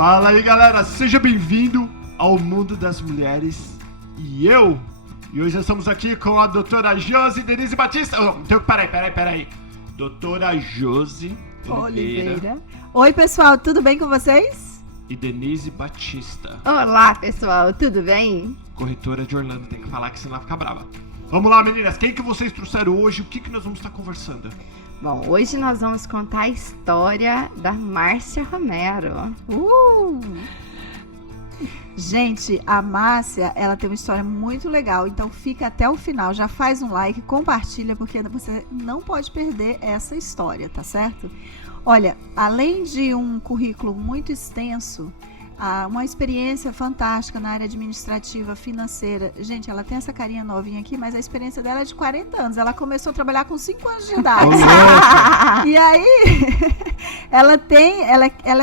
Fala aí, galera, seja bem-vindo ao mundo das mulheres e hoje nós estamos aqui com a doutora Josi Denise Batista. Peraí. Doutora Josi Oliveira. Oi, pessoal, tudo bem com vocês? E Denise Batista. Olá, pessoal, tudo bem? Corretora de Orlando, tem que falar que senão ela fica brava. Vamos lá, meninas, quem que vocês trouxeram hoje? O que nós vamos estar conversando? Bom, hoje nós vamos contar a história da Márcia Romero. Gente, a Márcia, ela tem uma história muito legal, então fica até o final, já faz um like, compartilha, porque você não pode perder essa história, tá certo? Olha, além de um currículo muito extenso, uma experiência fantástica na área administrativa, financeira. Gente, ela tem essa carinha novinha aqui, mas a experiência dela é de 40 anos. Ela começou a trabalhar com 5 anos de idade. E aí, ela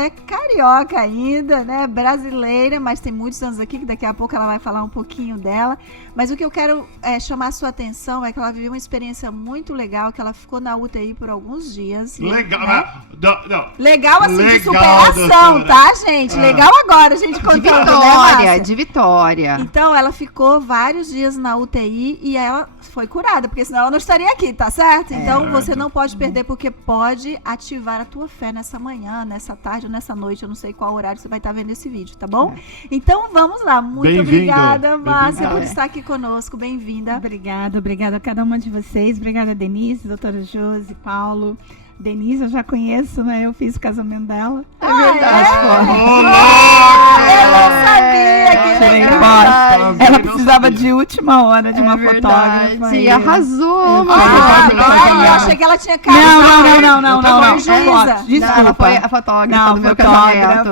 é carioca ainda, né? Brasileira, mas tem muitos anos aqui, que daqui a pouco ela vai falar um pouquinho dela. Mas o que eu quero chamar a sua atenção é que ela viveu uma experiência muito legal, que ela ficou na UTI por alguns dias. Legal, né? Não. Legal assim, Legal, de superação, doutora. tá, gente? Legal agora, a gente contando, De Vitória. Então, ela ficou vários dias na UTI e ela foi curada, porque senão ela não estaria aqui, tá certo? Então, você não pode perder, porque pode ativar a tua fé nessa manhã, nessa tarde ou nessa noite, eu não sei qual horário você vai estar vendo esse vídeo, tá bom? Então, vamos lá. Muito obrigada, Márcia, por estar aqui conosco. Bem-vinda. Obrigada a cada uma de vocês. Obrigada, Denise, doutora Josi, Paulo. Denise, eu já conheço, né? Eu fiz o casamento dela. É verdade, eu não sabia, que legal. Ela precisava de última hora de uma fotógrafa. E arrasou. Eu achei que ela tinha cara. Não. Desculpa. Ela foi a fotógrafa do meu casamento.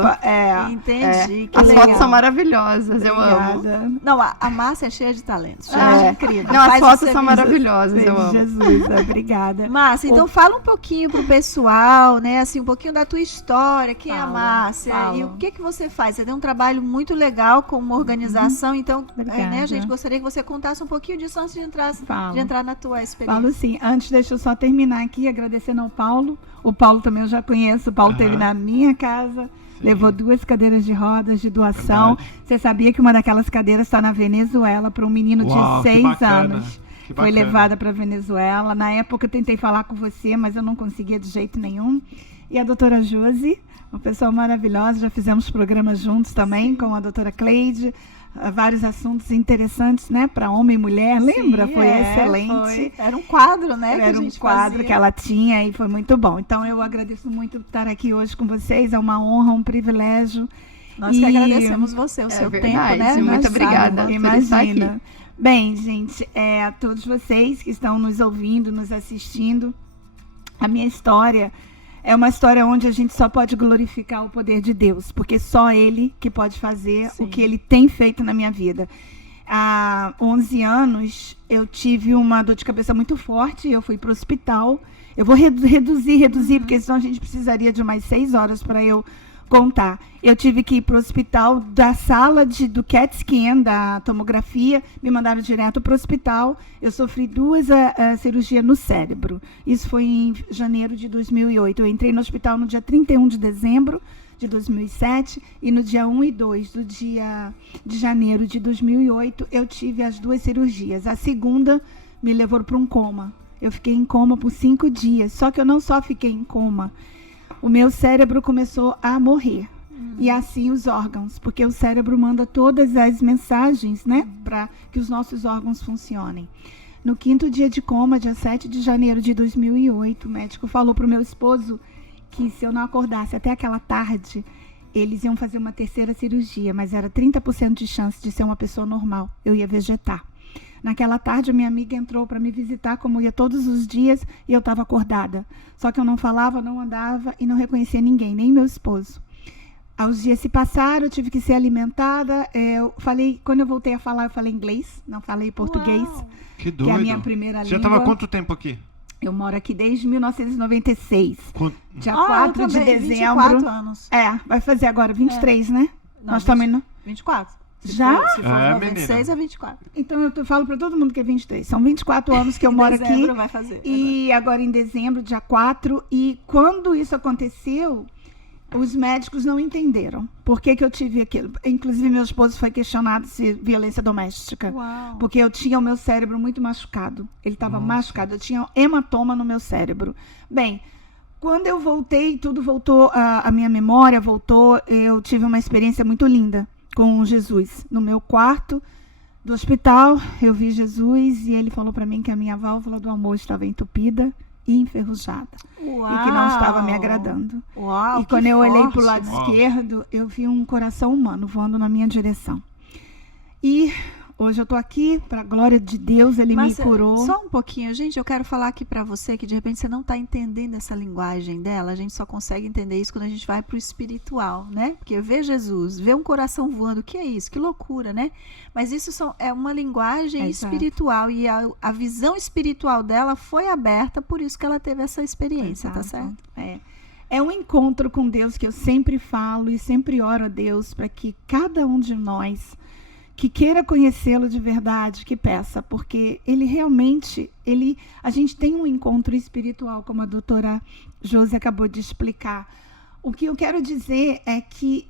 Entendi. As fotos são maravilhosas, eu amo. Não, a Márcia é cheia de talentos. Incrível. Não, as fotos são maravilhosas, eu amo. Jesus, obrigada. Márcia, então fala um pouquinho pro pessoal, né, assim, um pouquinho da tua história, quem é a Márcia e o que você faz. Você tem um trabalho muito legal com uma organização, então, né, a gente gostaria que você contasse um pouquinho disso antes de entrar na tua experiência. Falo sim. Antes, deixa eu só terminar aqui agradecendo ao Paulo. O Paulo também eu já conheço. O Paulo esteve na minha casa. Levou 2 cadeiras de rodas de doação. Verdade. Você sabia que uma daquelas cadeiras está na Venezuela para um menino de 6 anos. Foi levada para a Venezuela. Na época eu tentei falar com você, mas eu não conseguia de jeito nenhum. E a doutora Josi, uma pessoa maravilhosa, já fizemos programas juntos também com a doutora Cleide, vários assuntos interessantes, né, para homem e mulher, lembra? Foi excelente. Era um quadro, né? Era um quadro que ela tinha e foi muito bom. Então eu agradeço muito estar aqui hoje com vocês, é uma honra, um privilégio. Nós que agradecemos você, o seu tempo, né? Muito obrigada. Imagina. Bem, gente, a todos vocês que estão nos ouvindo, nos assistindo, a minha história é uma história onde a gente só pode glorificar o poder de Deus, porque só Ele que pode fazer o que Ele tem feito na minha vida. Há 11 anos, eu tive uma dor de cabeça muito forte, eu fui para o hospital. Eu vou reduzir, porque senão a gente precisaria de mais 6 horas para eu contar. Eu tive que ir para o hospital, da sala do CAT scan, da tomografia, me mandaram direto para o hospital. Eu sofri 2 cirurgias no cérebro. Isso foi em janeiro de 2008. Eu entrei no hospital no dia 31 de dezembro de 2007 e no dia 1 e 2 de janeiro de 2008 eu tive as 2 cirurgias. A segunda me levou para um coma. Eu fiquei em coma por 5 dias. Só que eu não só fiquei em coma, o meu cérebro começou a morrer. E assim os órgãos, porque o cérebro manda todas as mensagens, né, para que os nossos órgãos funcionem. No 5º dia de coma, dia 7 de janeiro de 2008, o médico falou para o meu esposo que se eu não acordasse até aquela tarde, eles iam fazer uma 3ª cirurgia, mas era 30% de chance de ser uma pessoa normal. Eu ia vegetar. Naquela tarde, a minha amiga entrou para me visitar, como ia todos os dias, e eu estava acordada. Só que eu não falava, não andava e não reconhecia ninguém, nem meu esposo. Os dias se passaram, eu tive que ser alimentada. Quando eu voltei a falar, eu falei inglês, não falei português. Uau, que doido. Que é a minha primeira língua. Já estava há quanto tempo aqui? Eu moro aqui desde 1996. Dia eu 4 de também, dezembro. 24 anos. Vai fazer agora 23, né? Não, Nós também não. 24. Já? Se for 96 é 24. Então eu falo para todo mundo que é 23. São 24 anos que eu moro aqui. Vai fazer. E agora em dezembro, dia 4. E quando isso aconteceu, os médicos não entenderam por que eu tive aquilo. Inclusive, meu esposo foi questionado se violência doméstica. Uau. Porque eu tinha o meu cérebro muito machucado. Ele estava machucado. Eu tinha hematoma no meu cérebro. Bem, quando eu voltei, tudo voltou, a minha memória voltou. Eu tive uma experiência muito linda com Jesus. No meu quarto do hospital, eu vi Jesus e ele falou para mim que a minha válvula do amor estava entupida e enferrujada. Uau. E que não estava me agradando. Uau, E quando eu olhei para o lado Uau. esquerdo, eu vi um coração humano voando na minha direção. E hoje eu estou aqui, para a glória de Deus, Ele Mas, me curou. só um pouquinho, gente, eu quero falar aqui pra você que de repente você não tá entendendo essa linguagem dela, a gente só consegue entender isso quando a gente vai pro espiritual, né? Porque ver Jesus, ver um coração voando, o que é isso? Que loucura, né? Mas isso é uma linguagem Exato. espiritual e a visão espiritual dela foi aberta, por isso que ela teve essa experiência, tá Exato. certo? É um encontro com Deus que eu sempre falo e sempre oro a Deus para que cada um de nós que queira conhecê-lo de verdade, que peça, porque ele realmente, a gente tem um encontro espiritual, como a doutora Josi acabou de explicar. O que eu quero dizer é que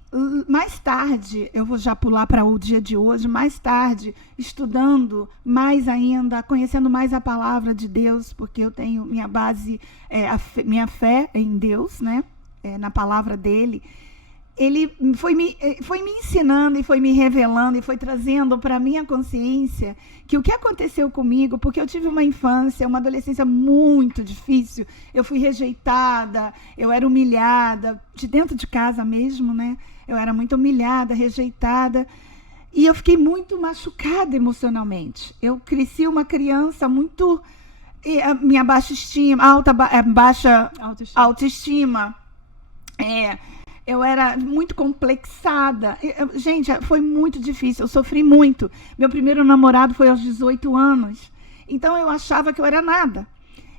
mais tarde, eu vou já pular para o dia de hoje, mais tarde, estudando mais ainda, conhecendo mais a palavra de Deus, porque eu tenho minha base, minha fé em Deus, né? Na palavra dele. Ele foi me ensinando e foi me revelando e foi trazendo para a minha consciência que o que aconteceu comigo, porque eu tive uma infância, uma adolescência muito difícil, eu fui rejeitada, eu era humilhada, de dentro de casa mesmo, né? Eu era muito humilhada, rejeitada, e eu fiquei muito machucada emocionalmente. Eu cresci uma criança muito... minha baixa autoestima. Eu era muito complexada. Gente, foi muito difícil. Eu sofri muito. Meu primeiro namorado foi aos 18 anos. Então, eu achava que eu era nada.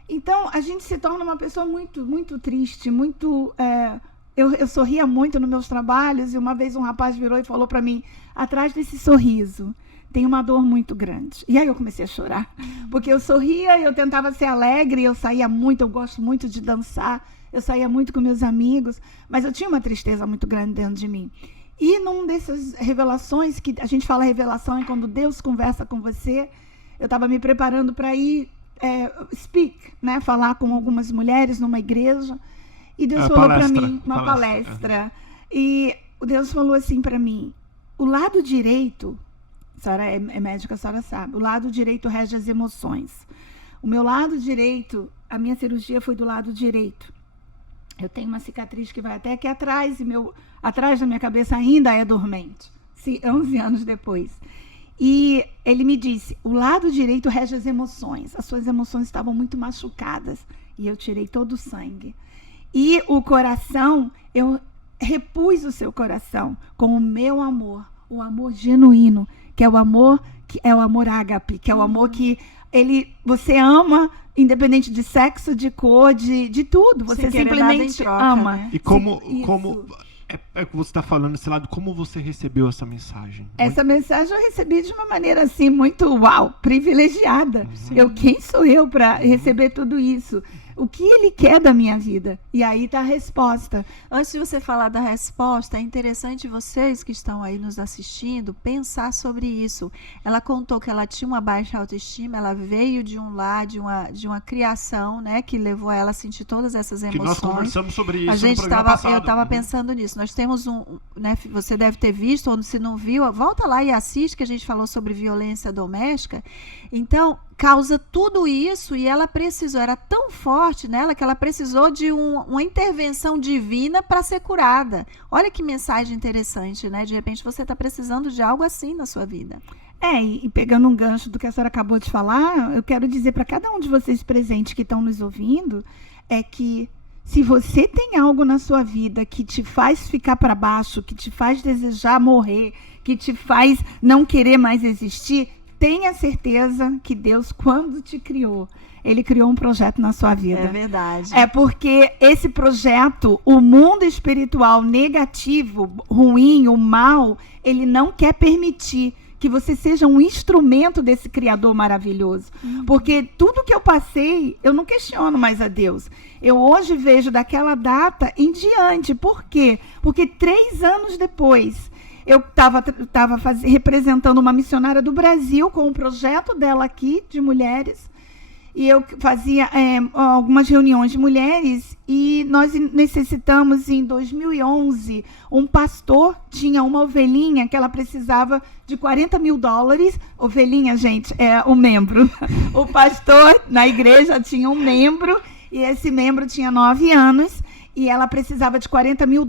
Então, a gente se torna uma pessoa muito, muito triste, muito... Eu sorria muito nos meus trabalhos e uma vez um rapaz virou e falou para mim, atrás desse sorriso tem uma dor muito grande. E aí eu comecei a chorar. Porque eu sorria, eu tentava ser alegre, eu saía muito, eu gosto muito de dançar. Eu saía muito com meus amigos, mas eu tinha uma tristeza muito grande dentro de mim. E numa dessas revelações, que a gente fala revelação é quando Deus conversa com você, eu estava me preparando para ir né, falar com algumas mulheres numa igreja, e Deus falou para mim, uma palestra, e Deus falou assim para mim, o lado direito, a senhora é médica, a senhora sabe, o lado direito rege as emoções. O meu lado direito, a minha cirurgia foi do lado direito. Eu tenho uma cicatriz que vai até aqui atrás, e atrás da minha cabeça ainda é dormente, 11 anos depois. E ele me disse, o lado direito rege as emoções, as suas emoções estavam muito machucadas, e eu tirei todo o sangue. E o coração, eu repus o seu coração com o meu amor, o amor genuíno, que é o amor ágape, que é o amor que você ama, independente de sexo, de cor, de tudo. Você simplesmente troca, ama. né? E como é que você está falando esse lado, como você recebeu essa mensagem? Essa mensagem eu recebi de uma maneira assim, muito privilegiada. Quem sou eu para receber tudo isso? O que ele quer da minha vida? E aí está a resposta. Antes de você falar da resposta, é interessante vocês que estão aí nos assistindo pensar sobre isso. Ela contou que ela tinha uma baixa autoestima, ela veio de um lar, de uma criação, né, que levou ela a sentir todas essas emoções. Que nós conversamos sobre isso eu passado. estava pensando nisso. Nós temos né, você deve ter visto, ou se não viu, volta lá e assiste, que a gente falou sobre violência doméstica. Então, causa tudo isso, e ela precisou, era tão forte nela que ela precisou de uma intervenção divina para ser curada. Olha que mensagem interessante, né? De repente você está precisando de algo assim na sua vida. E pegando um gancho do que a senhora acabou de falar, eu quero dizer para cada um de vocês presentes que estão nos ouvindo, é que se você tem algo na sua vida que te faz ficar para baixo, que te faz desejar morrer, que te faz não querer mais existir, tenha certeza que Deus, quando te criou, Ele criou um projeto na sua vida. É verdade. É porque esse projeto, o mundo espiritual negativo, ruim, o mal, ele não quer permitir que você seja um instrumento desse Criador maravilhoso. Porque tudo que eu passei, eu não questiono mais a Deus. Eu hoje vejo daquela data em diante. Por quê? Porque 3 anos depois, eu estava representando uma missionária do Brasil com um projeto dela aqui, de mulheres. E eu fazia algumas reuniões de mulheres e nós necessitamos, em 2011, um pastor tinha uma ovelhinha que ela precisava de $40 mil. Ovelhinha, gente, é o membro. O pastor na igreja tinha um membro e esse membro tinha 9 anos e ela precisava de $40 mil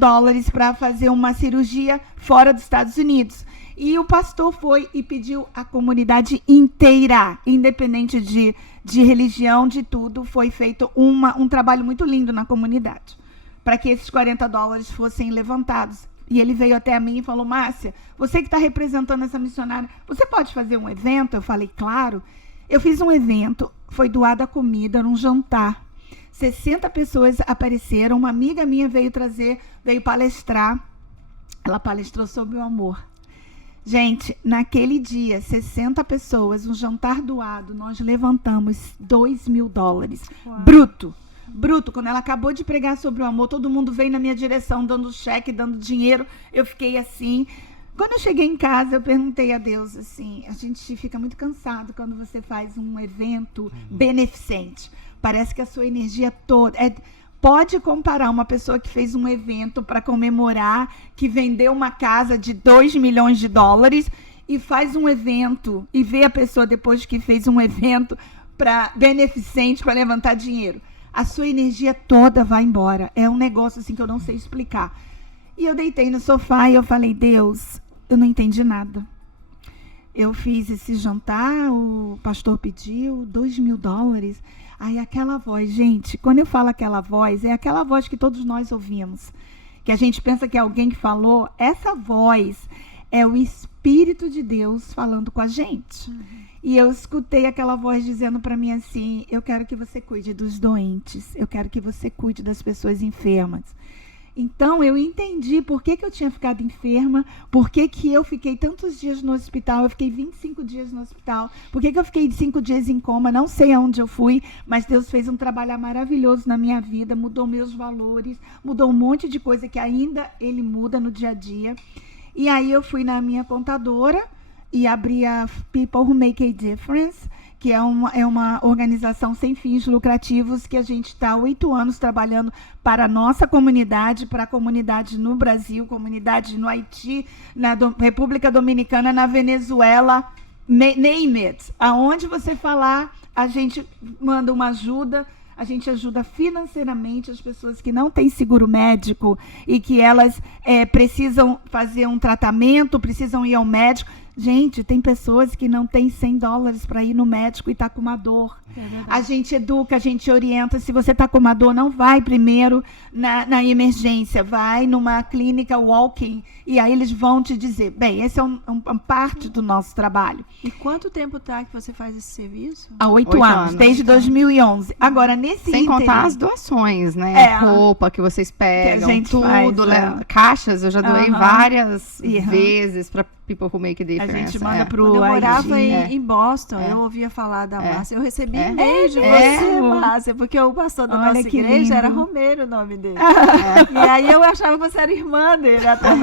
para fazer uma cirurgia fora dos Estados Unidos. E o pastor foi e pediu a comunidade inteira, independente de religião, de tudo, foi feito um trabalho muito lindo na comunidade, para que esses $40 fossem levantados. E ele veio até a mim e falou: Márcia, você que está representando essa missionária, você pode fazer um evento? Eu falei: claro. Eu fiz um evento, foi doada comida, num jantar. 60 pessoas apareceram, uma amiga minha veio palestrar. Ela palestrou sobre o amor. Gente, naquele dia, 60 pessoas, um jantar doado, nós levantamos $2 mil. Uau. Bruto. Quando ela acabou de pregar sobre o amor, todo mundo veio na minha direção, dando cheque, dando dinheiro. Eu fiquei assim. Quando eu cheguei em casa, eu perguntei a Deus, assim, a gente fica muito cansado quando você faz um evento beneficente. Parece que a sua energia toda... Pode comparar uma pessoa que fez um evento para comemorar, que vendeu uma casa de $2 milhões e faz um evento e vê a pessoa depois que fez um evento beneficente para levantar dinheiro. A sua energia toda vai embora. É um negócio assim que eu não sei explicar. E eu deitei no sofá e eu falei: Deus, eu não entendi nada. Eu fiz esse jantar, o pastor pediu $2 mil. Aí aquela voz, gente, quando eu falo aquela voz, é aquela voz que todos nós ouvimos, que a gente pensa que é alguém que falou. Essa voz é o Espírito de Deus falando com a gente. E eu escutei aquela voz dizendo para mim assim: eu quero que você cuide dos doentes, eu quero que você cuide das pessoas enfermas. Então, eu entendi por que eu tinha ficado enferma, por que eu fiquei tantos dias no hospital, eu fiquei 25 dias no hospital, por que eu fiquei 5 dias em coma, não sei aonde eu fui, mas Deus fez um trabalho maravilhoso na minha vida, mudou meus valores, mudou um monte de coisa que ainda Ele muda no dia a dia. E aí eu fui na minha contadora e abri a People Who Make a Difference, que é uma organização sem fins lucrativos que a gente está há 8 anos trabalhando para a nossa comunidade, para a comunidade no Brasil, comunidade no Haiti, na República Dominicana, na Venezuela, name it. Aonde você falar, a gente manda uma ajuda. A gente ajuda financeiramente as pessoas que não têm seguro médico e que elas precisam fazer um tratamento, precisam ir ao médico. Gente, tem pessoas que não têm $100 para ir no médico e está com uma dor. A gente educa, a gente orienta. Se você está com uma dor, não vai primeiro na emergência, vai numa clínica walk-in e aí eles vão te dizer. Bem, esse é uma parte do nosso trabalho. E quanto tempo tá que você faz esse serviço? Há 8 anos, desde 2011. Agora, nesse Sem contar as doações, né? Roupa que vocês pegam, que a gente tudo. Faz, caixas, eu já doei várias vezes para People Who Make a Difference. A gente manda pro eu morava em Boston, eu ouvia falar da Márcia, eu recebi e-mail de você, Márcia, porque o pastor da nossa igreja lindo. Era Romero o nome dele. E aí eu achava que você era irmã dele até.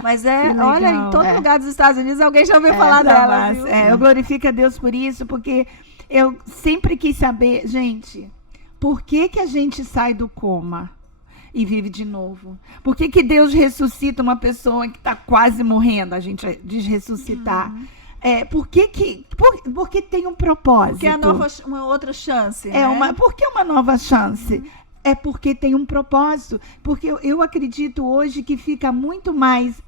Mas olha, em todo lugar dos Estados Unidos alguém já ouviu falar dela. Viu? Eu glorifico a Deus por isso, porque eu sempre quis saber, gente, por que a gente sai do coma e vive de novo? Por que Deus ressuscita uma pessoa que está quase morrendo? A gente diz ressuscitar. Porque tem um propósito. Porque é uma outra chance. Né? Por que uma nova chance? É porque tem um propósito. Porque eu acredito hoje que fica muito mais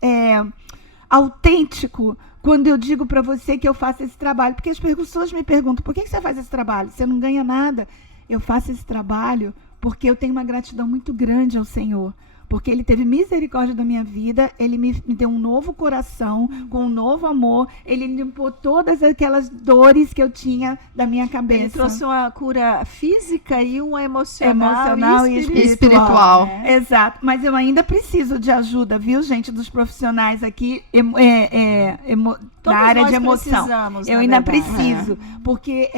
autêntico quando eu digo para você que eu faço esse trabalho. Porque as pessoas me perguntam: por que você faz esse trabalho? Você não ganha nada. Eu faço esse trabalho porque eu tenho uma gratidão muito grande ao Senhor. Porque Ele teve misericórdia da minha vida, Ele me deu um novo coração, com um novo amor, Ele limpou todas aquelas dores que eu tinha da minha cabeça. Ele trouxe uma cura física e uma emocional e espiritual. Exato, mas eu ainda preciso de ajuda, viu, gente, dos profissionais aqui, na área de emoção. Eu ainda preciso, porque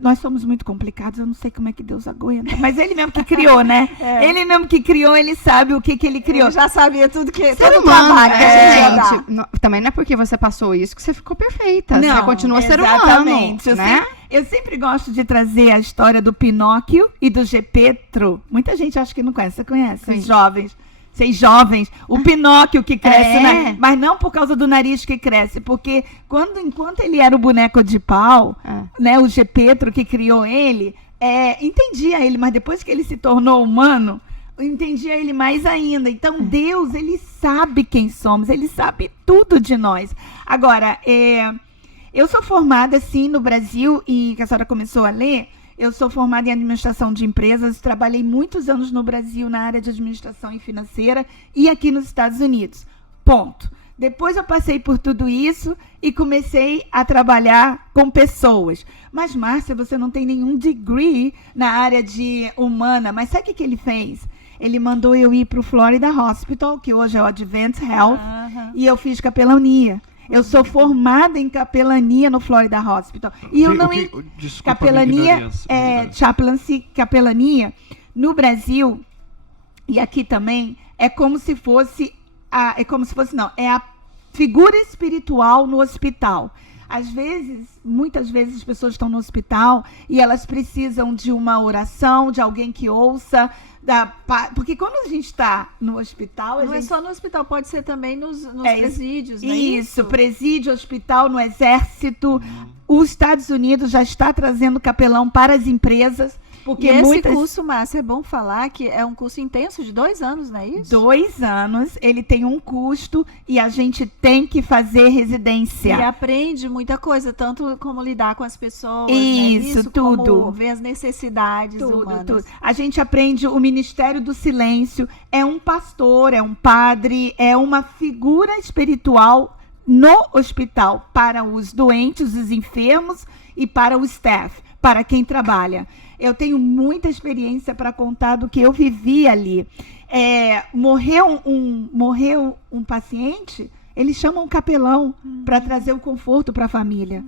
nós somos muito complicados, eu não sei como é que Deus aguenta, mas ele mesmo que criou, né? Ele mesmo que criou, ele sabe o que ele criou. Ele já sabia tudo que ser humano, gente, também não é porque você passou isso que você ficou perfeita, não, você continua ser humano, né? Eu sempre gosto de trazer a história do Pinóquio e do Geppetto. Muita gente acha que não conhece, você conhece? Vocês jovens, o Pinóquio que cresce, né? Mas não por causa do nariz que cresce, porque enquanto ele era o boneco de pau, né, o Geppetto que criou ele, entendia ele, mas depois que ele se tornou humano, entendia ele mais ainda. Então Deus, ele sabe quem somos, ele sabe tudo de nós. Agora, eu sou formada, sim, no Brasil, e que a senhora começou a ler, eu sou formada em administração de empresas, trabalhei muitos anos no Brasil na área de administração e financeira e aqui nos Estados Unidos. Ponto. Depois eu passei por tudo isso e comecei a trabalhar com pessoas. Mas, Márcia, você não tem nenhum degree na área de humana. Mas sabe o que ele fez? Ele mandou eu ir para o Florida Hospital, que hoje é o Advent Health, e eu fiz capelania. Eu sou formada em capelania no Florida Hospital. E eu não... Desculpa, capelania, chaplaincy, capelania, no Brasil, e aqui também, é como se fosse... é a figura espiritual no hospital. Às vezes, muitas vezes, as pessoas estão no hospital e elas precisam de uma oração, de alguém que ouça... Porque quando a gente está no hospital... Não é só no hospital, pode ser também nos presídios, né? Isso, presídio, hospital, no exército. Os Estados Unidos já está trazendo capelão para as empresas. Porque esse curso, Márcia, é bom falar que é um curso intenso de 2 anos, não é isso? 2 anos, ele tem um custo e a gente tem que fazer residência. E aprende muita coisa, tanto como lidar com as pessoas, isso, né? Isso, tudo. Como ver as necessidades humanas. Tudo. A gente aprende o Ministério do Silêncio, é um pastor, é um padre, é uma figura espiritual no hospital para os doentes, os enfermos e para o staff, para quem trabalha. Eu tenho muita experiência para contar do que eu vivi ali. Morreu um paciente, eles chamam um capelão para trazer o conforto para a família.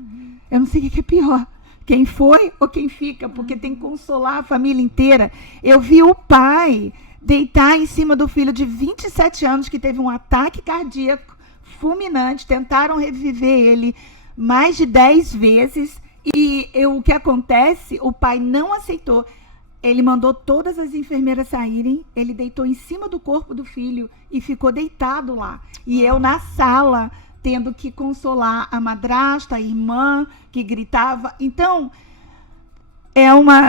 Eu não sei o que é pior, quem foi ou quem fica, porque tem que consolar a família inteira. Eu vi o pai deitar em cima do filho de 27 anos que teve um ataque cardíaco fulminante, tentaram reviver ele mais de 10 vezes. E o que acontece, o pai não aceitou. Ele mandou todas as enfermeiras saírem, ele deitou em cima do corpo do filho e ficou deitado lá. E eu na sala, tendo que consolar a madrasta, a irmã, que gritava. Então,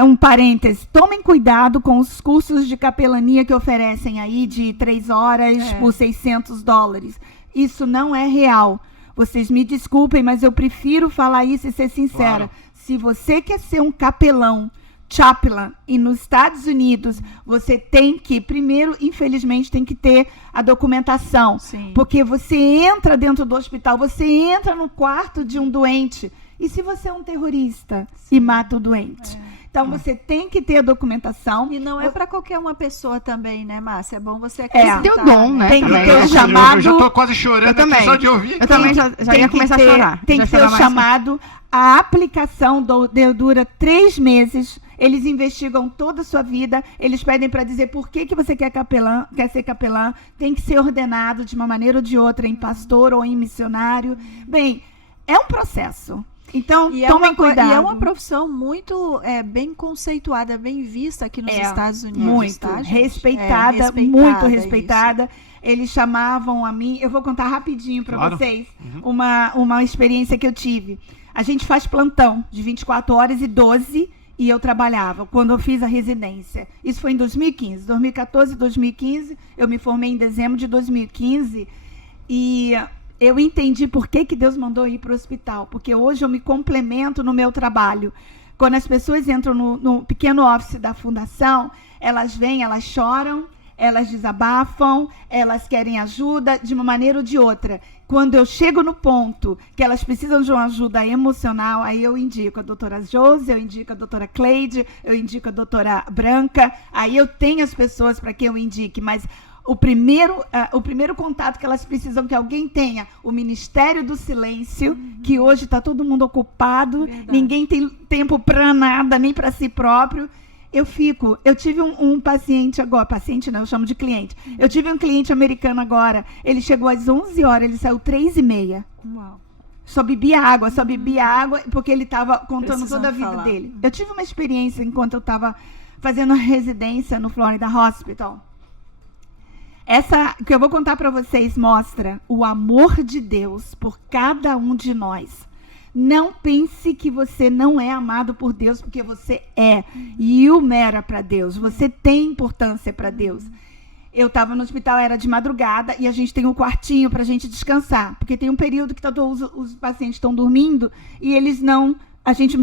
um parêntese. Tomem cuidado com os cursos de capelania que oferecem aí de 3 horas por $600. Isso não é real. Vocês me desculpem, mas eu prefiro falar isso e ser sincera. Claro. Se você quer ser um capelão, chaplain, e nos Estados Unidos, você tem que, primeiro, infelizmente, tem que ter a documentação. Sim. Porque você entra dentro do hospital, você entra no quarto de um doente. E se você é um terrorista e mata o doente? Então, você tem que ter a documentação. E não é para qualquer uma pessoa também, né, Márcia? É bom você acreditar. Tem o dom, né? Tem que ter o chamado... Eu já tô quase chorando aqui só de ouvir. Eu também já ia começar a chorar. Tem que ter o chamado. A aplicação dura 3 meses. Eles investigam toda a sua vida. Eles pedem para dizer por que você quer ser capelã. Tem que ser ordenado de uma maneira ou de outra, em pastor ou em missionário. Bem, é um processo. Então, tomem cuidado. E é uma profissão muito bem conceituada, bem vista aqui nos Estados Unidos. Muito, tá, respeitada, muito respeitada. Isso. Eles chamavam a mim... Eu vou contar rapidinho para vocês uma experiência que eu tive. A gente faz plantão de 24 horas e 12, e eu trabalhava quando eu fiz a residência. Isso foi em 2015. 2014, 2015, eu me formei em dezembro de 2015, e... eu entendi por que Deus mandou ir para o hospital, porque hoje eu me complemento no meu trabalho. Quando as pessoas entram no pequeno office da fundação, elas vêm, elas choram, elas desabafam, elas querem ajuda de uma maneira ou de outra. Quando eu chego no ponto que elas precisam de uma ajuda emocional, aí eu indico a doutora Josi, eu indico a doutora Cleide, eu indico a doutora Branca, aí eu tenho as pessoas para que eu indique, mas o primeiro contato que elas precisam que alguém tenha, o Ministério do Silêncio, que hoje está todo mundo ocupado, ninguém tem tempo para nada, nem para si próprio. Eu tive um paciente agora, paciente não, eu chamo de cliente. Eu tive um cliente americano agora, ele chegou às 11 horas, ele saiu 3h30. Uau. Só bebia água, porque ele estava contando toda a vida dele. Eu tive uma experiência enquanto eu estava fazendo residência no Florida Hospital. Essa que eu vou contar para vocês mostra o amor de Deus por cada um de nós. Não pense que você não é amado por Deus, porque você é. You matter para Deus. Você tem importância para Deus. Eu estava no hospital, era de madrugada, e a gente tem um quartinho para a gente descansar. Porque tem um período que todos os pacientes estão dormindo e a gente não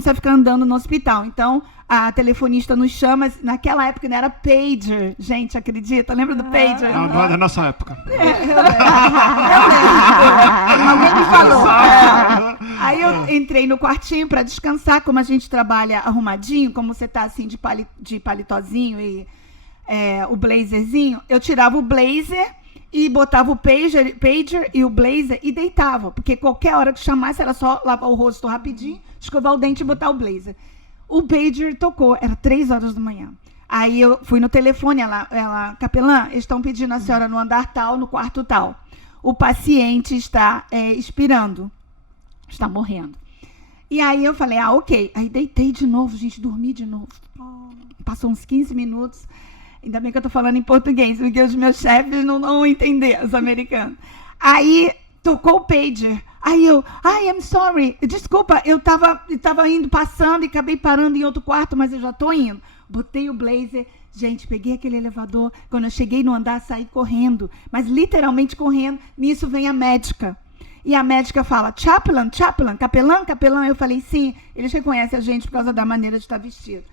precisa ficar andando no hospital. Então, a telefonista nos chama. Naquela época não era pager. Gente, acredita? Lembra do pager? Não é da nossa época. Alguém me falou. Aí eu entrei no quartinho para descansar. Como a gente trabalha arrumadinho, como você tá assim de palitozinho e o blazerzinho, eu tirava o blazer e botava o pager e o blazer e deitava. Porque qualquer hora que chamasse, era só lavar o rosto rapidinho, escovar o dente e botar o blazer. O pager tocou, era 3 horas da manhã. Aí eu fui no telefone, ela capelã, eles estão pedindo a senhora no andar tal, no quarto tal. O paciente está expirando, está morrendo. E aí eu falei, ok. Aí deitei de novo, gente, dormi de novo. Passou uns 15 minutos. Ainda bem que eu estou falando em português, porque os meus chefes não vão entender, os americanos. Aí tocou o pager. Aí I'm sorry, desculpa, eu estava passando e acabei parando em outro quarto, mas eu já estou indo. Botei o blazer, gente, peguei aquele elevador. Quando eu cheguei no andar, saí correndo, mas literalmente correndo. Nisso vem a médica. E a médica fala, chaplain, capelã. Eu falei, sim, eles reconhecem a gente por causa da maneira de estar vestido.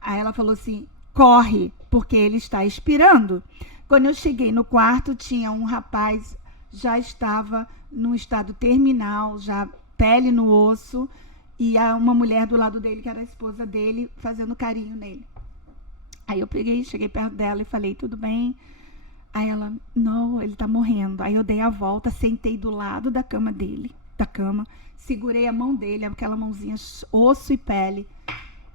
Aí ela falou assim, corre, porque ele está expirando. Quando eu cheguei no quarto, tinha um rapaz, já estava num estado terminal, já pele no osso, e uma mulher do lado dele, que era a esposa dele, fazendo carinho nele. Aí eu cheguei perto dela e falei, tudo bem? Aí ela, não, ele está morrendo. Aí eu dei a volta, sentei do lado da cama dele, segurei a mão dele, aquela mãozinha, osso e pele.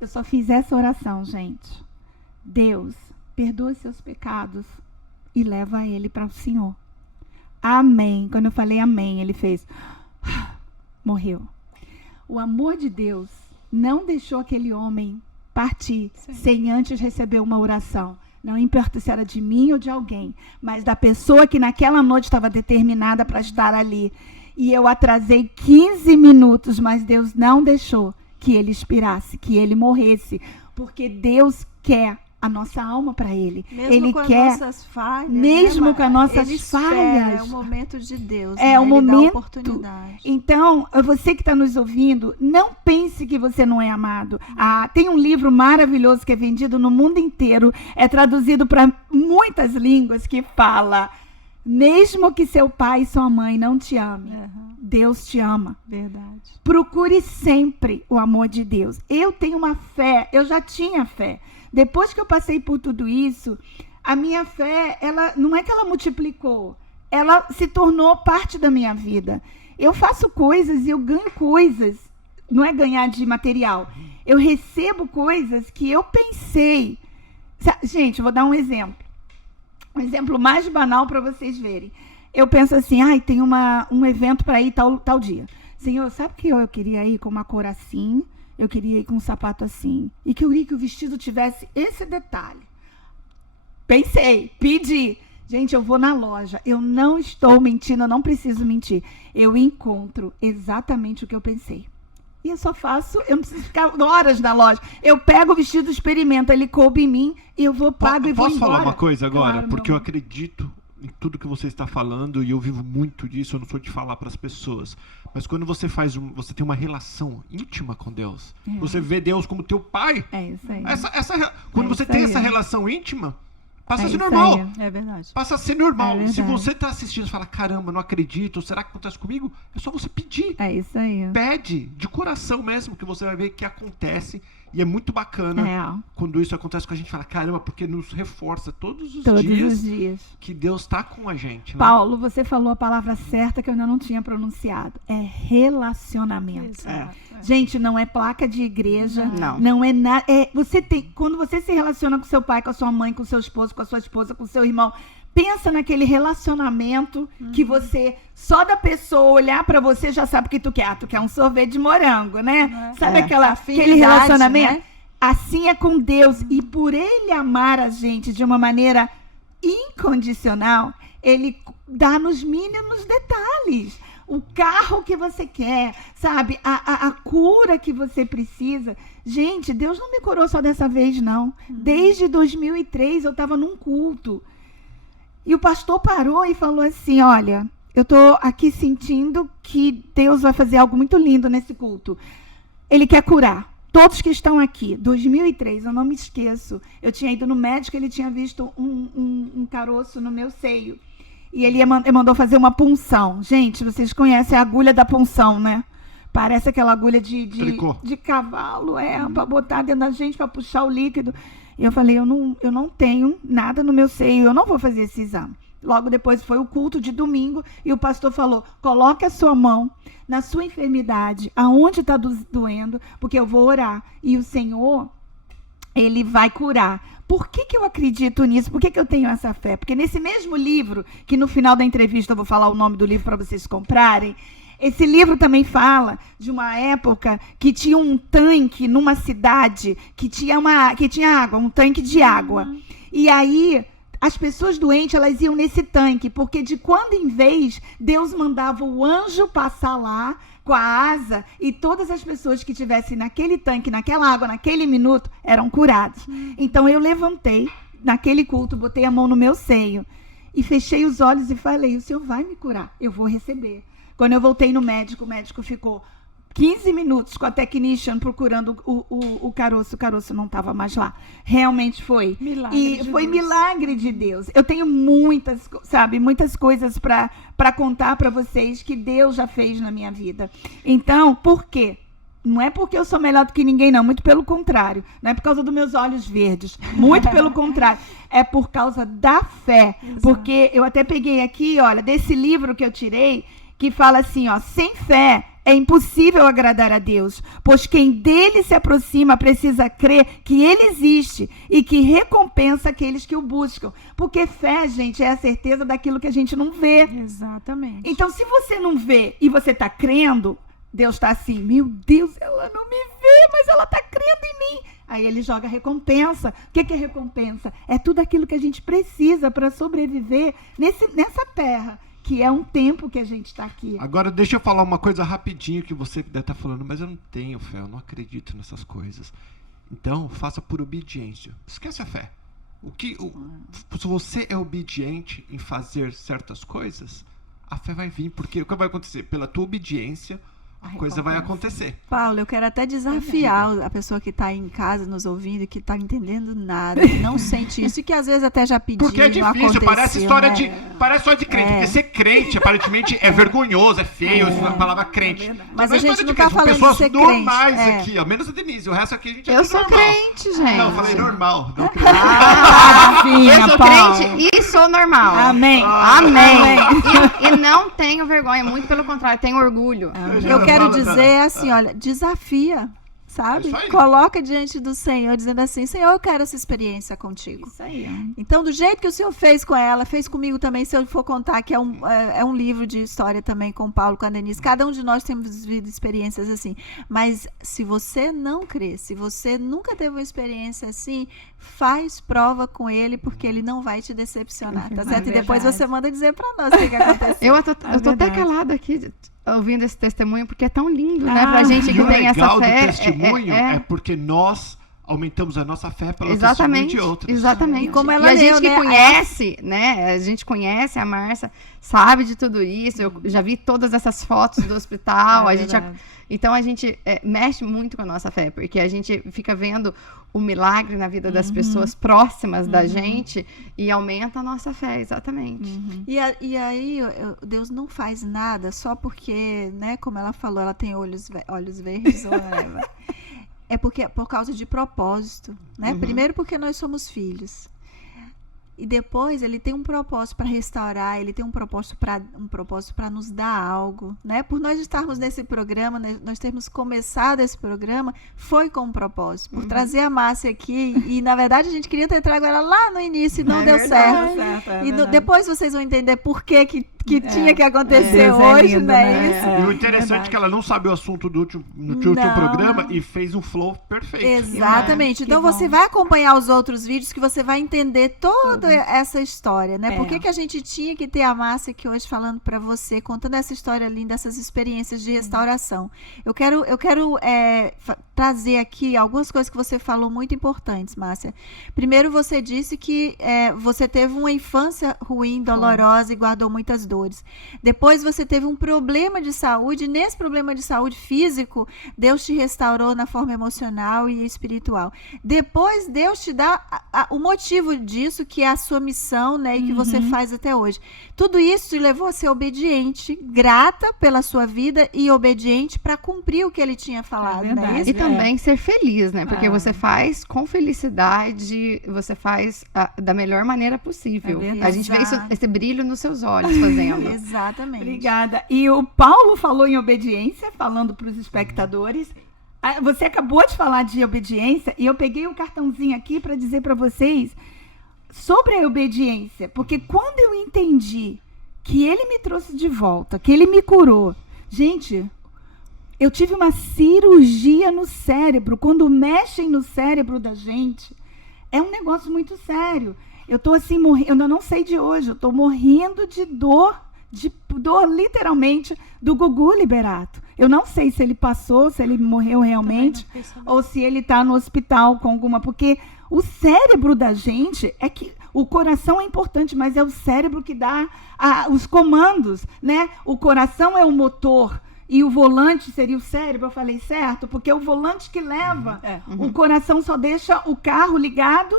Eu só fiz essa oração, gente. Deus, perdoa seus pecados e leva ele para o Senhor. Amém. Quando eu falei amém, ele fez, morreu. O amor de Deus não deixou aquele homem partir sem antes receber uma oração. Não importa se era de mim ou de alguém, mas da pessoa que naquela noite estava determinada para estar ali. E eu atrasei 15 minutos, mas Deus não deixou que ele expirasse, que ele morresse, porque Deus quer a nossa alma para ele. Ele quer nossas falhas, mesmo com as nossas falhas. É o momento de Deus. É o momento. Ele dá oportunidade. Então, você que está nos ouvindo, não pense que você não é amado. Tem um livro maravilhoso que é vendido no mundo inteiro, é traduzido para muitas línguas, que fala: mesmo que seu pai e sua mãe não te amem, Deus te ama. Verdade. Procure sempre o amor de Deus. Eu tenho uma fé, eu já tinha fé. Depois que eu passei por tudo isso, a minha fé, ela não é que ela multiplicou, ela se tornou parte da minha vida. Eu faço coisas e eu ganho coisas, não é ganhar de material. Eu recebo coisas que eu pensei. Gente, eu vou dar um exemplo. Um exemplo mais banal para vocês verem. Eu penso assim, tem um evento para ir tal dia. Senhor, sabe que eu queria ir com uma cor assim? Eu queria ir com um sapato assim. E que eu queria que o vestido tivesse esse detalhe. Pensei, pedi. Gente, eu vou na loja. Eu não estou mentindo, eu não preciso mentir. Eu encontro exatamente o que eu pensei. E eu só faço, eu não preciso ficar horas na loja. Eu pego o vestido, experimento, ele coube em mim, e eu pago e vou embora. Posso falar uma coisa agora? Claro, porque eu acredito em tudo que você está falando e eu vivo muito disso, eu não sou de falar para as pessoas. Mas quando você você tem uma relação íntima com Deus, você vê Deus como teu pai. É isso aí. Quando você tem essa relação íntima, passa a ser normal. É verdade. Passa a ser normal. Se você está assistindo e fala, caramba, não acredito, será que acontece comigo? É só você pedir. É isso aí. Pede, de coração mesmo, que você vai ver que acontece E é muito bacana quando isso acontece com a gente. Fala, caramba, porque nos reforça todos os dias que Deus está com a gente. Né? Paulo, você falou a palavra certa que eu ainda não tinha pronunciado. É relacionamento. Gente, não é placa de igreja. Não é nada. Quando você se relaciona com seu pai, com a sua mãe, com seu esposo, com a sua esposa, com seu irmão, pensa naquele relacionamento que você, só da pessoa olhar pra você, já sabe o que tu quer. Tu quer um sorvete de morango, né? Sabe aquele relacionamento? Né? Assim é com Deus. E por Ele amar a gente de uma maneira incondicional, Ele dá nos mínimos detalhes. O carro que você quer, sabe? A cura que você precisa. Gente, Deus não me curou só dessa vez, não. Desde 2003 eu estava num culto. E o pastor parou e falou assim, olha, eu estou aqui sentindo que Deus vai fazer algo muito lindo nesse culto. Ele quer curar todos que estão aqui. 2003, eu não me esqueço. Eu tinha ido no médico, ele tinha visto um caroço no meu seio. E ele mandou fazer uma punção. Gente, vocês conhecem a agulha da punção, né? Parece aquela agulha de cavalo, para botar dentro da gente, para puxar o líquido. E eu falei, eu não tenho nada no meu seio, eu não vou fazer esse exame. Logo depois foi o culto de domingo e o pastor falou, coloque a sua mão na sua enfermidade, aonde está doendo, porque eu vou orar. E o Senhor, Ele vai curar. Por que eu acredito nisso? Por que eu tenho essa fé? Porque nesse mesmo livro, que no final da entrevista eu vou falar o nome do livro para vocês comprarem, esse livro também fala de uma época que tinha um tanque numa cidade que tinha água, um tanque de água. E aí as pessoas doentes, elas iam nesse tanque, porque de quando em vez Deus mandava o anjo passar lá com a asa e todas as pessoas que estivessem naquele tanque, naquela água, naquele minuto, eram curadas. Então eu levantei naquele culto, botei a mão no meu seio e fechei os olhos e falei, o Senhor vai me curar, eu vou receber. Quando eu voltei no médico, o médico ficou 15 minutos com a technician procurando o caroço não estava mais lá. Realmente foi. Milagre de Deus. Eu tenho muitas coisas para contar para vocês que Deus já fez na minha vida. Então, por quê? Não é porque eu sou melhor do que ninguém, não. Muito pelo contrário. Não é por causa dos meus olhos verdes. Muito pelo contrário. É por causa da fé. Exato. Porque eu até peguei aqui, olha, desse livro que eu tirei, que fala assim, ó, sem fé é impossível agradar a Deus, pois quem dele se aproxima precisa crer que ele existe e que recompensa aqueles que o buscam. Porque fé, gente, é a certeza daquilo que a gente não vê. Exatamente. Então, se você não vê e você está crendo, Deus está assim, meu Deus, ela não me vê, mas ela está crendo em mim. Aí ele joga recompensa. O que é recompensa? É tudo aquilo que a gente precisa para sobreviver nessa terra, que é um tempo que a gente está aqui. Agora, deixa eu falar uma coisa rapidinho que você deve estar falando, mas eu não tenho fé, eu não acredito nessas coisas. Então, faça por obediência. Esquece a fé. Se você é obediente em fazer certas coisas, a fé vai vir, porque o que vai acontecer? Pela tua obediência, a coisa vai acontecer. Paulo, eu quero até desafiar a pessoa que está aí em casa nos ouvindo e que está entendendo nada, que não sente isso e que às vezes até já pediu. Porque é difícil, parece história parece história de crente. Porque ser crente, aparentemente, é vergonhoso, é feio, a palavra crente. Mas a gente não está falando de ser crente. Normais aqui, ó, menos a Denise, o resto aqui a gente é Eu sou normal. Crente, gente. Não, eu falei normal. Não eu sou crente e sou normal. Amém. Amém. E não tenho vergonha, muito pelo contrário, tenho orgulho. Eu quero dizer assim, olha, desafia, sabe? Coloca diante do Senhor, dizendo assim, Senhor, eu quero essa experiência contigo. Isso aí. Então, do jeito que o Senhor fez com ela, fez comigo também, se eu for contar que é um livro de história também com o Paulo, com a Denise, cada um de nós temos vivido experiências assim, mas se você não crê, se você nunca teve uma experiência assim, faz prova com ele, porque ele não vai te decepcionar, tá certo? E depois você manda dizer pra nós o que aconteceu. Eu tô até calada aqui, ouvindo esse testemunho, porque é tão lindo, né, pra gente que tem essa fé. O legal do testemunho é porque nós aumentamos a nossa fé pelo testemunho de outros. Exatamente. E como ela a gente que conhece, né, a gente conhece a Márcia, sabe de tudo isso, eu já vi todas essas fotos do hospital, então a gente mexe muito com a nossa fé, porque a gente fica vendo o milagre na vida das pessoas próximas da gente e aumenta a nossa fé, exatamente. E aí, Deus não faz nada só porque, né, como ela falou, ela tem olhos verdes ou whatever. é porque é por causa de propósito, né? Primeiro porque nós somos filhos. E depois ele tem um propósito para restaurar, ele tem um propósito para nos dar algo, né? Por nós estarmos nesse programa, né, nós termos começado esse programa, foi com um propósito, por trazer a Márcia aqui, e na verdade a gente queria ter trago ela lá no início e não deu certo. E depois vocês vão entender por que tinha que acontecer hoje, lindo, né? E o interessante é que ela não sabe o assunto do último programa e fez um flow perfeito. Exatamente. Então você vai acompanhar os outros vídeos que você vai entender toda essa história, né? Por que a gente tinha que ter a Márcia aqui hoje falando para você, contando essa história linda, essas experiências de restauração. Eu quero trazer aqui algumas coisas que você falou muito importantes, Márcia. Primeiro, você disse que você teve uma infância ruim, dolorosa e guardou muitas dores. Depois você teve um problema de saúde, e nesse problema de saúde físico, Deus te restaurou na forma emocional e espiritual. Depois Deus te dá o motivo disso, que é a sua missão, né, e que você faz até hoje. Tudo isso te levou a ser obediente, grata pela sua vida e obediente para cumprir o que ele tinha falado, né? E também ser feliz, né? Porque você faz com felicidade, você faz da melhor maneira possível. A gente vê esse brilho nos seus olhos fazendo. Exatamente. Obrigada. E o Paulo falou em obediência, falando para os espectadores. Você acabou de falar de obediência e eu peguei um cartãozinho aqui para dizer para vocês sobre a obediência. Porque quando eu entendi que ele me trouxe de volta, que ele me curou. Gente, eu tive uma cirurgia no cérebro. Quando mexem no cérebro da gente, é um negócio muito sério. Eu tô assim, eu não sei de hoje, eu tô morrendo de dor literalmente, do Gugu Liberato. Eu não sei se ele passou, se ele morreu realmente, ou se ele está no hospital com alguma... Porque o cérebro da gente é que... O coração é importante, mas é o cérebro que dá os comandos, né? O coração é o motor e o volante seria o cérebro. Eu falei certo? Porque é o volante que leva. O coração só deixa o carro ligado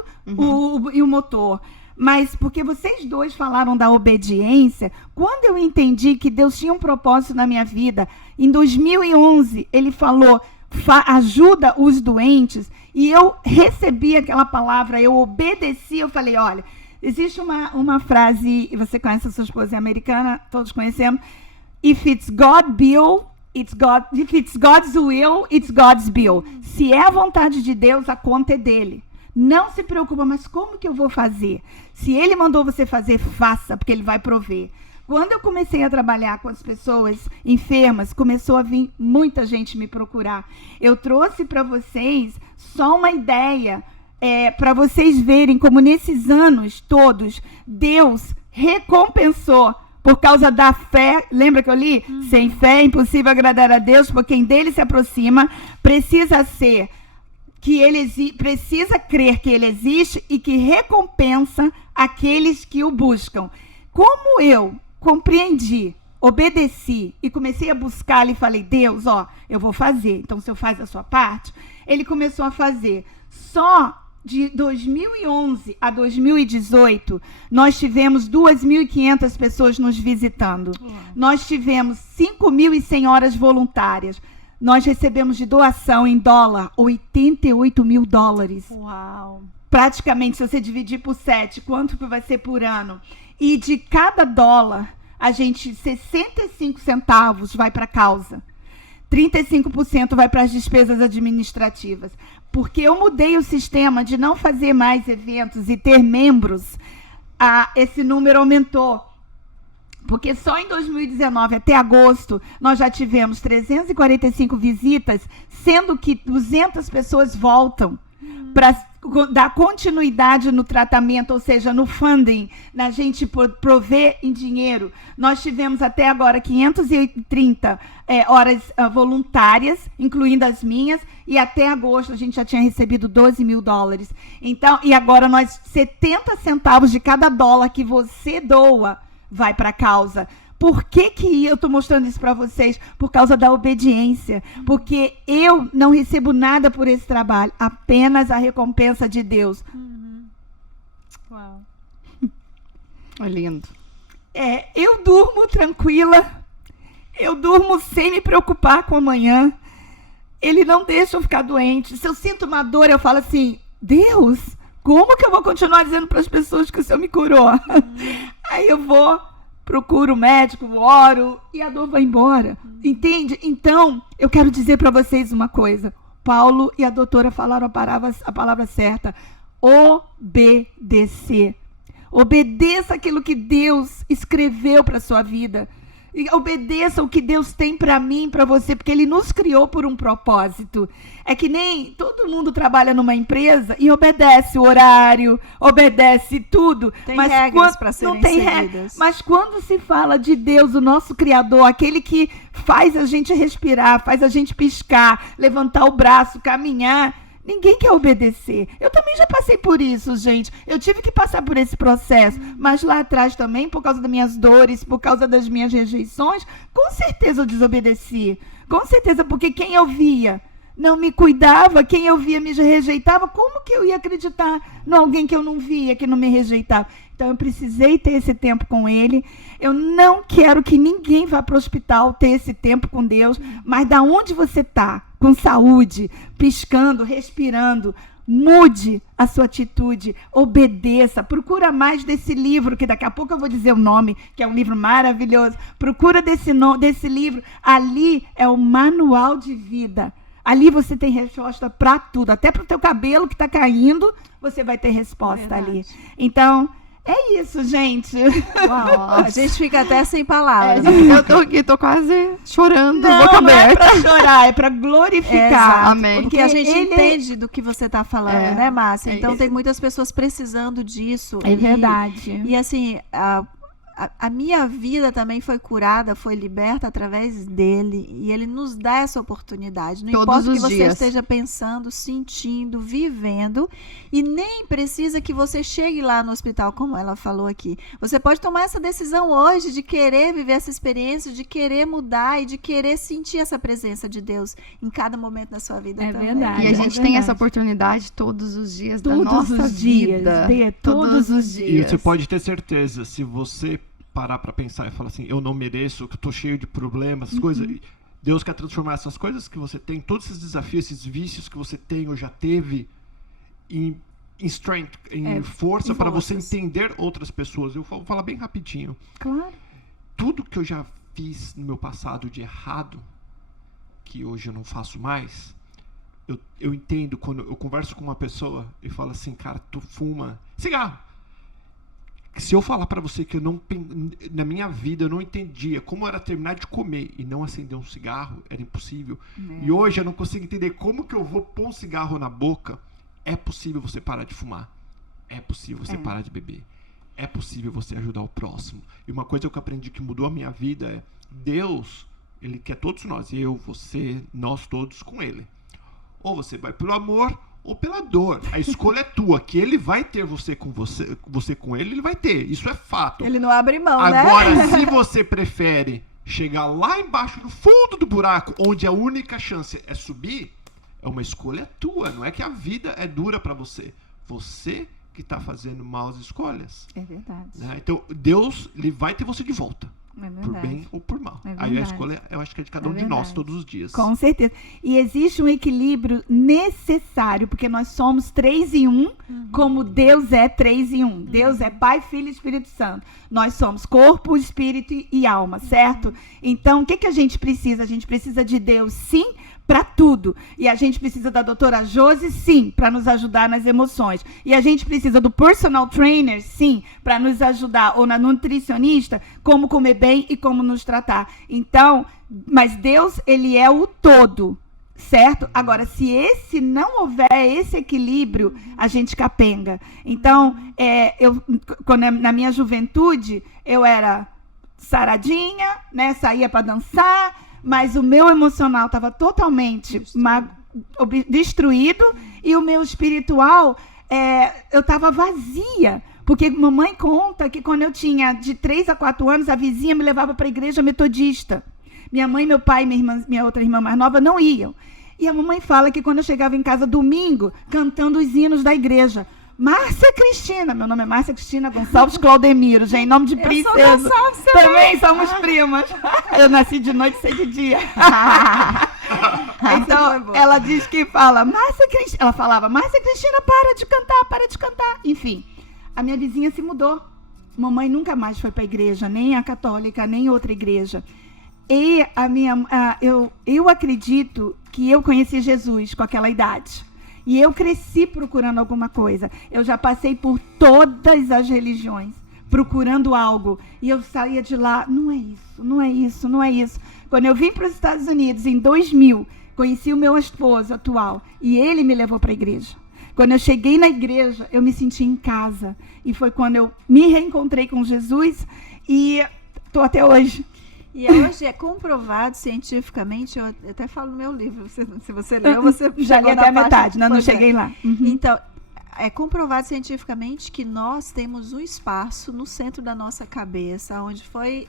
e o motor. Mas porque vocês dois falaram da obediência, quando eu entendi que Deus tinha um propósito na minha vida, em 2011, ele falou, ajuda os doentes, e eu recebi aquela palavra, eu obedeci, eu falei, olha, existe uma frase, e você conhece a sua esposa americana, todos conhecemos, if it's God's will, it's God's bill. Se é a vontade de Deus, a conta é dele. Não se preocupa, mas como que eu vou fazer? Se ele mandou você fazer, faça, porque ele vai prover. Quando eu comecei a trabalhar com as pessoas enfermas, começou a vir muita gente me procurar. Eu trouxe para vocês só uma ideia, para vocês verem como nesses anos todos, Deus recompensou por causa da fé. Lembra que eu li? Sem fé é impossível agradar a Deus, porque quem dele se aproxima precisa precisa crer que ele existe e que recompensa aqueles que o buscam. Como eu compreendi, obedeci e comecei a buscar e falei, Deus, eu vou fazer. Então, o Senhor faz a sua parte. Ele começou a fazer. Só de 2011 a 2018, nós tivemos 2.500 pessoas nos visitando. Nós tivemos 5.100 horas voluntárias. Nós recebemos de doação em dólar $88 mil. Uau! Praticamente, se você dividir por 7, quanto que vai ser por ano? E de cada dólar, 65 centavos vai para a causa. 35% vai para as despesas administrativas. Porque eu mudei o sistema de não fazer mais eventos e ter membros, esse número aumentou. Porque só em 2019, até agosto, nós já tivemos 345 visitas, sendo que 200 pessoas voltam para dar continuidade no tratamento, ou seja, no funding, na gente prover em dinheiro. Nós tivemos até agora 530 horas voluntárias, incluindo as minhas, e até agosto a gente já tinha recebido $12 mil. Então, e agora 70 centavos de cada dólar que você doa vai para a causa. Por que eu estou mostrando isso para vocês? Por causa da obediência. Porque eu não recebo nada por esse trabalho, apenas a recompensa de Deus. Uau. Lindo. Eu durmo tranquila, eu durmo sem me preocupar com amanhã. Ele não deixa eu ficar doente. Se eu sinto uma dor, eu falo assim, Deus, como que eu vou continuar dizendo para as pessoas que o Senhor me curou? Aí eu vou, procuro o médico, oro e a dor vai embora. Entende? Então, eu quero dizer para vocês uma coisa. Paulo e a doutora falaram a palavra certa. Obedecer. Obedeça aquilo que Deus escreveu para a sua vida. E obedeça o que Deus tem para mim, para você, porque Ele nos criou por um propósito. É que nem todo mundo trabalha numa empresa e obedece o horário, obedece tudo. Tem regras para serem seguidas. Mas quando se fala de Deus, o nosso Criador, aquele que faz a gente respirar, faz a gente piscar, levantar o braço, caminhar, ninguém quer obedecer. Eu também já passei por isso, gente. Eu tive que passar por esse processo. Mas lá atrás também, por causa das minhas dores, por causa das minhas rejeições, com certeza eu desobedeci. Com certeza, porque quem eu via não me cuidava, quem eu via me rejeitava, como que eu ia acreditar em alguém que eu não via, que não me rejeitava? Então, eu precisei ter esse tempo com Ele. Eu não quero que ninguém vá para o hospital ter esse tempo com Deus, mas da onde você está, com saúde, piscando, respirando, mude a sua atitude, obedeça, procura mais desse livro, que daqui a pouco eu vou dizer o nome, que é um livro maravilhoso. Procura desse livro. Ali é o manual de vida. Ali você tem resposta para tudo, até para o teu cabelo que está caindo, você vai ter resposta ali. Então, é isso, gente. Uau, a gente fica até sem palavras. Eu tô aqui, tô quase chorando, boca não é aberta. para chorar, é para glorificar. Exato, Amém. porque a gente entende do que você está falando, né, Márcia? Então, isso. tem muitas pessoas precisando disso. É verdade. E assim, a minha vida também foi curada, foi liberta através dele. E ele nos dá essa oportunidade. Não Todos importa o que os você dias. esteja pensando, sentindo, vivendo. E nem precisa que você chegue lá no hospital, como ela falou aqui. Você pode tomar essa decisão hoje de querer viver essa experiência, de querer mudar e de querer sentir essa presença de Deus em cada momento da sua vida É também. verdade. E a gente É tem essa verdade. oportunidade todos os dias da Todos nossa os dias, vida. Dê, todos os E dias. você pode ter certeza, se você parar para pensar e falar assim, eu não mereço, que eu tô cheio de problemas, essas coisas, Deus quer transformar essas coisas que você tem, todos esses desafios, esses vícios que você tem ou já teve, em strength, em força para você entender outras pessoas. Eu vou falar bem rapidinho. Claro. Tudo que eu já fiz no meu passado de errado, que hoje eu não faço mais, eu entendo quando eu converso com uma pessoa e falo assim, cara, tu fuma cigarro. Se eu falar pra você que na minha vida eu não entendia como era terminar de comer e não acender um cigarro, era impossível. E hoje eu não consigo entender como que eu vou pôr um cigarro na boca. É possível você parar de fumar. É possível você parar de beber. É possível você ajudar o próximo. E uma coisa que eu aprendi que mudou a minha vida é Deus, Ele quer todos nós, eu, você, nós todos com Ele. Ou você vai pelo amor ou pela dor. A escolha é tua, que Ele vai ter você com Ele vai ter. Isso é fato. Ele não abre mão, Agora, né? se você prefere chegar lá embaixo, no fundo do buraco, onde a única chance é subir, é uma escolha tua. Não é que a vida é dura pra você. Você que tá fazendo maus escolhas. É verdade. Né? Então, Deus, Ele vai ter você de volta. É Por verdade. bem ou por mal. É Aí a verdade. escolha, eu acho que é de cada É um de nós, verdade. todos os dias. Com certeza. E existe um equilíbrio necessário, porque nós somos 3 em 1, como Deus é 3 em 1. Deus é Pai, Filho e Espírito Santo. Nós somos corpo, espírito e alma, certo? Então, o que a gente precisa? A gente precisa de Deus, sim, para tudo. E a gente precisa da doutora Josi, sim, para nos ajudar nas emoções. E a gente precisa do personal trainer, sim, para nos ajudar, ou na nutricionista, como comer bem e como nos tratar. Então, mas Deus, Ele é o todo, certo? Agora, se não houver esse equilíbrio, a gente capenga. Então, na minha juventude, eu era saradinha, né? Saía para dançar, mas o meu emocional estava totalmente destruído e o meu espiritual, eu estava vazia. Porque mamãe conta que quando eu tinha de 3 a 4 anos, a vizinha me levava para a igreja metodista. Minha mãe, meu pai e minha outra irmã mais nova não iam. E a mamãe fala que quando eu chegava em casa domingo, cantando os hinos da igreja, Márcia Cristina, meu nome é Márcia Cristina Gonçalves Claudemiro, já em nome de princesa. Também somos primas. Eu nasci de noite e sei de dia. Então, Foi boa. ela diz que fala, Márcia Cristina. Ela falava, Márcia Cristina, para de cantar, para de cantar. Enfim, a minha vizinha se mudou. Mamãe nunca mais foi para a igreja, nem a católica, nem outra igreja. E eu acredito que eu conheci Jesus com aquela idade. E eu cresci procurando alguma coisa. Eu já passei por todas as religiões, procurando algo. E eu saía de lá, não é isso, não é isso, não é isso. Quando eu vim para os Estados Unidos, em 2000, conheci o meu esposo atual. E ele me levou para a igreja. Quando eu cheguei na igreja, eu me senti em casa. E foi quando eu me reencontrei com Jesus e estou até hoje. E hoje é comprovado cientificamente, eu até falo no meu livro, se você leu, você Já li chegou até a na metade, parte- não Pois é. cheguei lá. Uhum. Então, é comprovado cientificamente que nós temos um espaço no centro da nossa cabeça, onde foi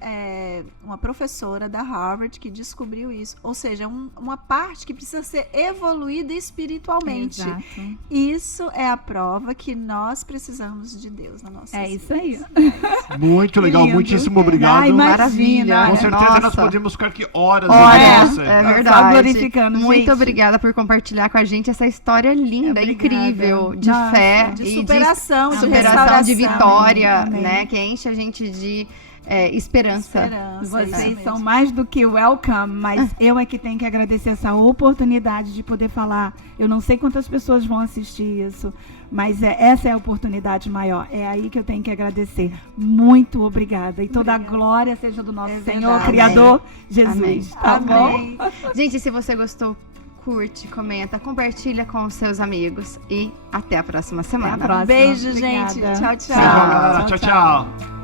uma professora da Harvard que descobriu isso. Ou seja, uma parte que precisa ser evoluída espiritualmente. Exato. Isso é a prova que nós precisamos de Deus na nossa vida. É isso aí. Muito legal, Lindo. muitíssimo obrigado. Ai, Maravilha. Com certeza nós Nossa. podemos ficar aqui horas Olha, ouvindo você. É Só verdade. glorificando, Muito gente. obrigada por compartilhar com a gente essa história linda, Obrigada. incrível, de Nossa. fé De e superação, de superação, restauração. de vitória, Amém. né? Que enche a gente de esperança. Esperança, isso Vocês mesmo. são mais do que welcome, mas eu é que tenho que agradecer essa oportunidade de poder falar. Eu não sei quantas pessoas vão assistir isso, mas essa é a oportunidade maior. É aí que eu tenho que agradecer. Muito obrigada. E toda a glória seja do nosso É Senhor, verdade. Criador, Jesus. Amém. Tá bom? Amém. Gente, se você gostou, curte, comenta, compartilha com os seus amigos e até a próxima semana. Até a próxima. Beijo, Obrigada. gente. Tchau, tchau. Tchau, galera. Tchau, tchau.